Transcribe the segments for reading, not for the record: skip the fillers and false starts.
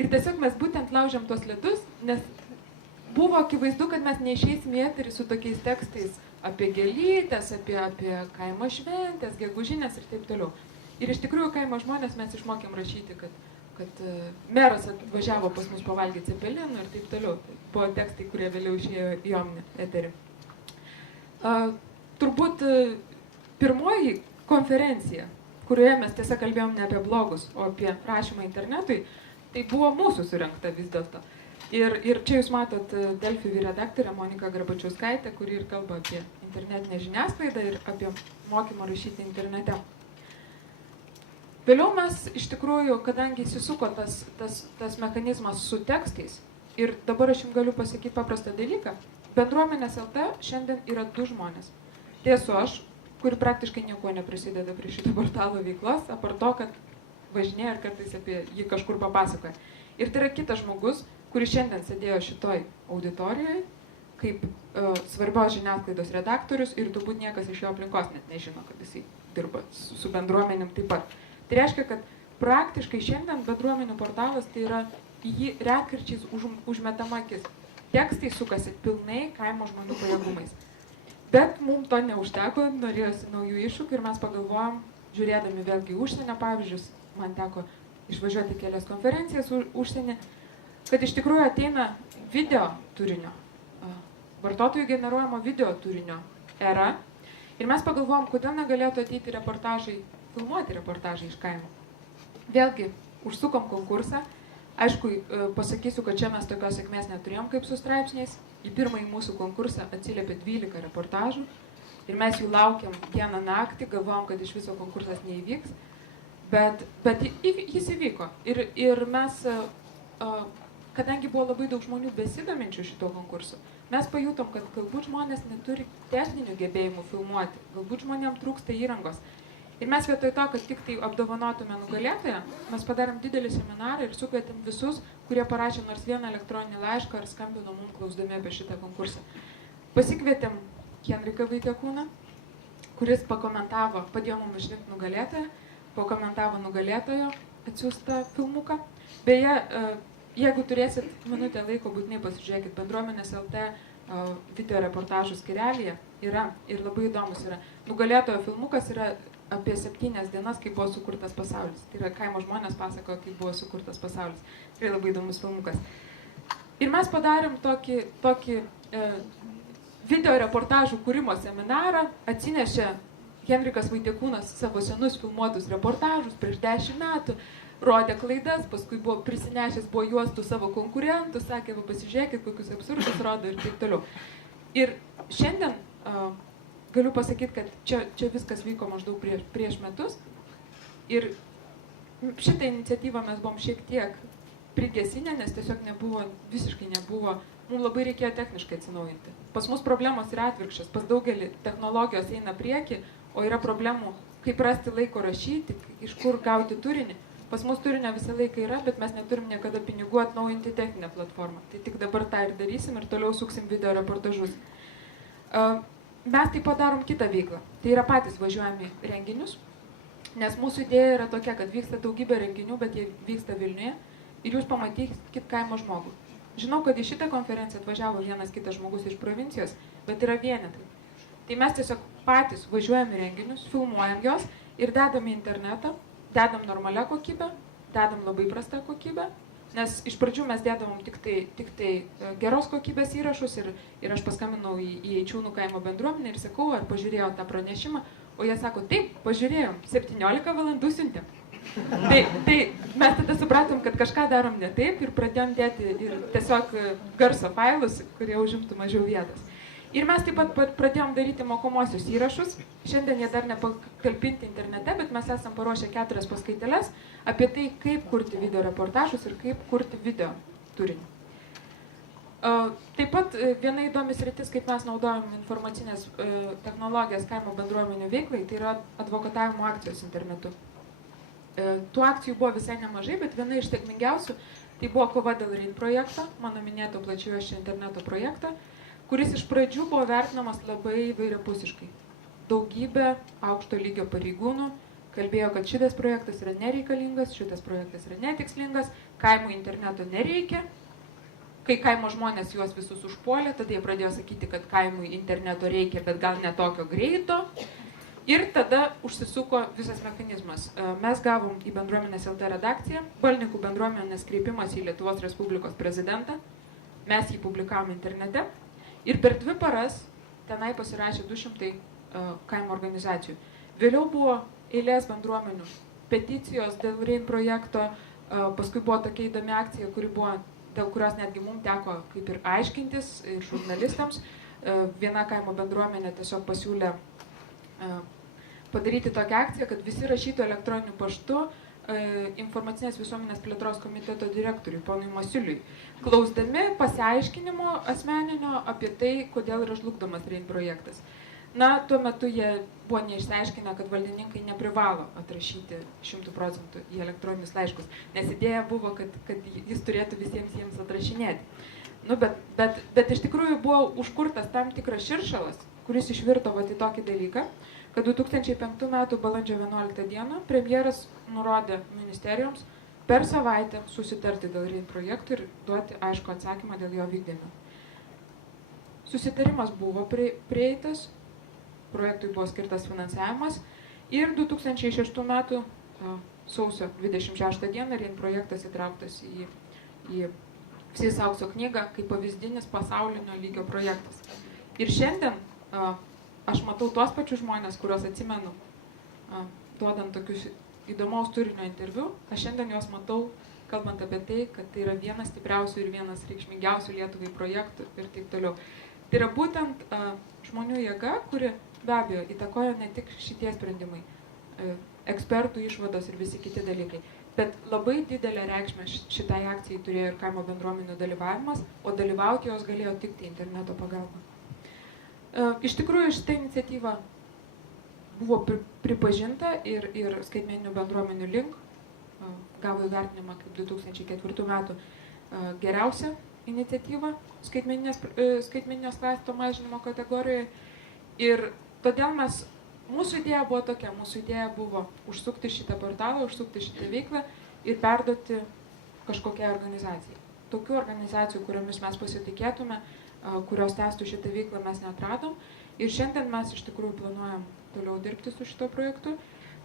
Ir tiesiog mes būtent laužiam tos ledus, nes buvo akivaizdu, kad mes neišeisim į eterį su tokiais tekstais apie gėlytės, apie kaimo šventės, gegužinės ir taip toliau. Ir iš tikrųjų kaimo žmonės mes išmokėm rašyti, kad meras atvažiavo pas mus pavalgyti cepelinų ir taip toliau. Tai buvo tekstai, kurie vėliau išėjo į Omni eterį. Turbūt pirmoji konferencija, kurioje mes tiesiog kalbėjom ne apie blogus, o apie rašymą internetui, tai buvo mūsų surengta vis dėlto. Ir čia jūs matot Delfi redaktorę Moniką Garbačiauskaitę, kuri ir kalba apie internetinę žiniasklaidą ir apie mokymą rašyti internete. Vėliau mes iš tikrųjų, kadangi įsisuko tas mechanizmas su tekstais, ir dabar aš jums galiu pasakyti paprastą dalyką, Bendruomenės LT šiandien yra 2 žmonės. Tai esu aš, kuri praktiškai nieko neprisideda prie šito portalo veiklos, apart to, kad važinėja ir kartais apie jį kažkur papasakoja. Ir tai yra kitas žmogus, kuris šiandien sėdėjo šitoj auditorijoje, kaip svarbios žiniasklaidos redaktorius ir turbūt niekas iš jo aplinkos net nežino, kad jisai dirba su bendruomenėm taip pat. Tai reiškia, kad praktiškai šiandien bendruomenių portalas tai yra į jį retkarčiais užmetama akis. Tekstai sukasi pilnai kaimo žmonių pajėgumais. Bet mums to neužteko, norėjosi naujų iššūkių ir mes pagalvojom, žiūrėdami vėlgi užsienio pavyzdžius, man teko išvažiuoti kelias konferencijas užsienį, kad iš tikrųjų ateina video turinio, vartotojų generuojamo video turinio era. Ir mes pagalvojom, kodėl negalėtų ateiti reportažai, filmuoti reportažai iš kaimo. Vėlgi, užsukom konkursą. Aišku, pasakysiu, kad čia mes tokios sėkmės neturėjom kaip su straipsniais. Į pirmąjį mūsų konkursą atsiliepė 12 reportažų. Ir mes jų laukiam dieną naktį, galvojom, kad iš viso konkursas neįvyks. Bet jis įvyko. Ir mes, kadangi buvo labai daug žmonių besidominčių šito konkursu, mes pajutom, kad galbūt žmonės neturi techninių gebėjimų filmuoti, galbūt žmonėms trūksta įrangos. Ir mes vietoj to, kad tik tai apdovanotume nugalėtoją, mes padarėm didelį seminarą ir sukvietėm visus, kurie parašė nors vieną elektroninį laišką ar skambino mums klausdami apie šitą konkursą. Pasikvietėm Henriką Vaitiekūną, kuris pakomentavo, padėjo mums išrinkti nugalėtoją, pakomentavo nugalėtojo atsiųstą filmuką. Beje, jeigu turėsit minutę laiko, būtinai pasižiūrėkit, Bendruomenės LT video reportažų skyrelyje yra ir labai įdomus yra. Nugalėtojo filmukas yra apie 7 dienas, kai buvo sukurtas pasaulis. Tai yra kaimo žmonės pasakojo, kaip buvo sukurtas pasaulis. Tai labai įdomus filmukas. Ir mes padarėm tokį video reportažų kūrimo seminarą, atsinešė Henrikas Vaitiekūnas savo senus filmuotus reportažus prieš 10 metų, rodė klaidas, paskui buvo prisinešęs, buvo juostų savo konkurentų, sakė, va pasižiūrėkit, kokius absurdus rodo ir taip toliau. Ir šiandien galiu pasakyti, kad čia viskas vyko maždaug prieš metus. Ir šitą iniciatyvą mes buvom šiek tiek prigesinę, nes tiesiog visiškai nebuvo, mums labai reikėjo techniškai atsinaujinti. Pas mus problemos yra atvirkščios, pas daugelį technologijos eina prieki, o yra problemų, kaip rasti laiko rašyti, iš kur gauti turinį. Pas mus turinio visą laiką yra, bet mes neturim niekada pinigų atnaujinti techninę platformą. Tai tik dabar tą ir darysim ir toliau suksim video reportažus. Mes taip pat darom kitą veiklą. Tai yra patys važiuojame į renginius, nes mūsų idėja yra tokia, kad vyksta daugybė renginių, bet jie vyksta Vilniuje ir jūs pamatykit kaimo žmogų. Žinau, kad į šitą konferenciją atvažiavo vienas kitas žmogus iš provincijos, bet yra vienetai. Tai mes tiesiog patys važiuojame į renginius, filmuojam jos ir dedam į internetą, dedam normalią kokybę, dedam labai prastą kokybę. Nes iš pradžių mes dėdavom tik tai geros kokybės įrašus ir aš paskambinau į Eičiūnų kaimo bendruomenę ir sakau, ar pažiūrėjau tą pranešimą, o jie sako, taip, pažiūrėjom, 17 valandų siuntėm. Tai mes tada supratom, kad kažką darom ne taip ir pradėjom dėti ir tiesiog garso failus, kurie užimtų mažiau vietos. Ir mes taip pat pradėjom daryti mokomosius įrašus. Šiandien jie dar nepatalpinti internete, bet mes esam paruošę 4 paskaitėles apie tai, kaip kurti video reportažus ir kaip kurti video turinį. Taip pat viena įdomi sritis, kaip mes naudojam informacinės technologijas kaimo bendruomenių veiklai, tai yra advokatavimo akcijos internetu. Tų akcijų buvo visai nemažai, bet viena iš sėkmingiausių tai buvo kova dėl REIN projekto, mano minėto plačiojuosčio interneto projekto, kuris iš pradžių buvo vertinamas labai įvairiapusiškai. Daugybė aukšto lygio pareigūnų kalbėjo, kad šitas projektas yra nereikalingas, šitas projektas yra netikslingas, kaimų interneto nereikia. Kai kaimo žmonės juos visus užpuolė, tada jie pradėjo sakyti, kad kaimui interneto reikia, bet gal ne tokio greito. Ir tada užsisuko visas mechanizmas. Mes gavom į Bendruomenės LT redakciją Balnikų bendruomenės kreipimas į Lietuvos Respublikos prezidentą. Mes jį publikavom internete. Ir per 2 paras tenai pasirašė 200 kaimo organizacijų. Vėliau buvo eilės bendruomenių peticijos dėl REIN projekto. Paskui buvo tokia įdomi akcija, dėl kurios netgi mums teko kaip ir aiškintis ir žurnalistams. Viena kaimo bendruomenė tiesiog pasiūlė padaryti tokią akciją, kad visi rašytų elektroniniu paštu informacinės visuomenės plėtros komiteto direktoriui, ponui Masiuliui, klausdami pasiaiškinimo asmeninio apie tai, kodėl yra žlugdomas REIN projektas. Na, tuo metu jie buvo neišsiaiškinę, kad valdininkai neprivalo atrašyti 100% į elektroninius laiškus, nes idėja buvo, kad jis turėtų visiems jiems atrašinėti. Nu, bet iš tikrųjų buvo užkurtas tam tikras širšalas, kuris išvirto į tokį dalyką, kad 2005 m. balandžio 11 d. premjeras nurodė ministerijoms per savaitę susitarti dėl REIN projektų ir duoti aišku atsakymą dėl jo vykdymo. Susitarimas buvo prieitas, projektui buvo skirtas finansavimas ir 2006 m. sausio 26 d. REIN projektas įtrauktas į FSIS aukso knygą kaip pavyzdinis pasaulinio lygio projektas. Ir šiandien aš matau tuos pačius žmonės, kuriuos atsimenu, duodant tokius įdomaus turinio interviu, aš šiandien juos matau, kalbant apie tai, kad tai yra vienas stipriausių ir vienas reikšmingiausių Lietuvai projektų ir taip toliau. Tai yra būtent žmonių jėga, kuri be abejo įtakojo ne tik šitie sprendimai, ekspertų išvados ir visi kiti dalykai, bet labai didelę reikšmę šitai akcijai turėjo ir kaimo bendruomenių dalyvavimas, o dalyvauti jos galėjo tik tai interneto pagalba. Iš tikrųjų, šitą iniciatyvą buvo pripažinta ir skaitmeninių bendruomenių link, gavo įvertinimą kaip 2004 metų geriausia iniciatyva skaitmeninės klasto mažinimo kategorijoje. Ir todėl mūsų idėja buvo tokia, mūsų idėja buvo užsukti šitą portalą, užsukti šitą veiklą ir perduoti kažkokiai organizacijai. Tokių organizacijų, kuriomis mes pasitikėtume, kurios tęstų šitą veiklą, mes neatradom. Ir šiandien mes iš tikrųjų planuojam toliau dirbti su šito projektu.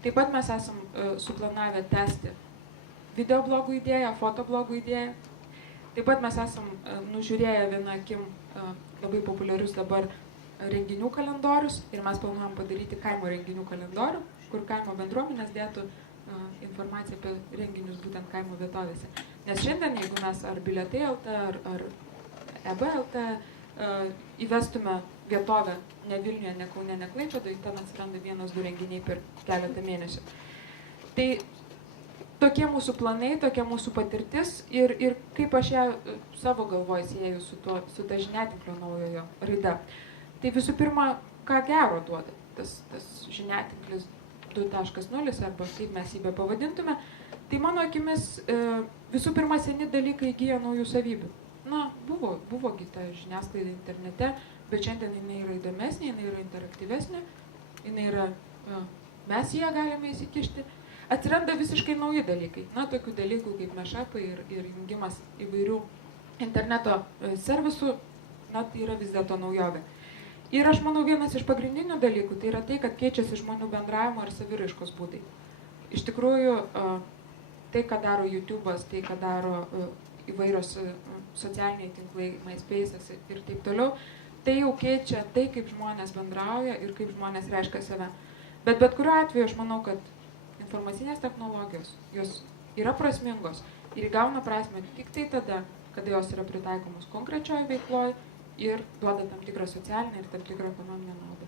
Taip pat mes esam suplanavę tęsti videoblogų idėją, fotoblogų idėją. Taip pat mes esam nužiūrėję vieną akim labai populiarius dabar renginių kalendorius ir mes planuojam padaryti kaimo renginių kalendorių, kur kaimo bendruomenės dėtų informaciją apie renginius būtent kaimo vietovėse. Nes šiandien, jeigu mes ar Bilietai LT, ar EB.LT įvestume vietovę ne Vilniuje, ne Kaune, ne Klaipėdoje, ten atsiranda 1-2 renginiai per keletą mėnesių. Tai tokie mūsų planai, tokia mūsų patirtis ir kaip aš ją savo galvoje sieju su ta žiniatinklio naujojo raida. Tai visų pirma, ką gero duoda tas žiniatinklis 2.0 arba kaip mes jį be pavadintume, tai mano akimis visų pirma seni dalykai įgyja naujų savybių. Na, buvogi ta žiniasklaida internete, bet šiandien jinai yra įdomesnė, jinai yra interaktyvesnė, jinai yra, mes į ją galime įsikišti. Atsiranda visiškai nauji dalykai. Na, tokių dalykų kaip mashupai ir jungimas įvairių interneto servisų, na, tai yra vis dėlto naujovė. Ir aš manau, vienas iš pagrindinių dalykų tai yra tai, kad keičiasi žmonių bendravimo ir saviraiškos būdai. Iš tikrųjų, tai, ką daro YouTube'as, tai, ką daro įvairios socialiniai tinklai, MySpace'as ir taip toliau, tai jau keičia tai, kaip žmonės bendrauja ir kaip žmonės reiškia save. Bet kuriuo atveju aš manau, kad informacinės technologijos, jos yra prasmingos ir įgauna prasmę tik tai tada, kada jos yra pritaikomos konkrečioje veikloje ir duoda tam tikrą socialinę ir tam tikrą ekonominę naudą.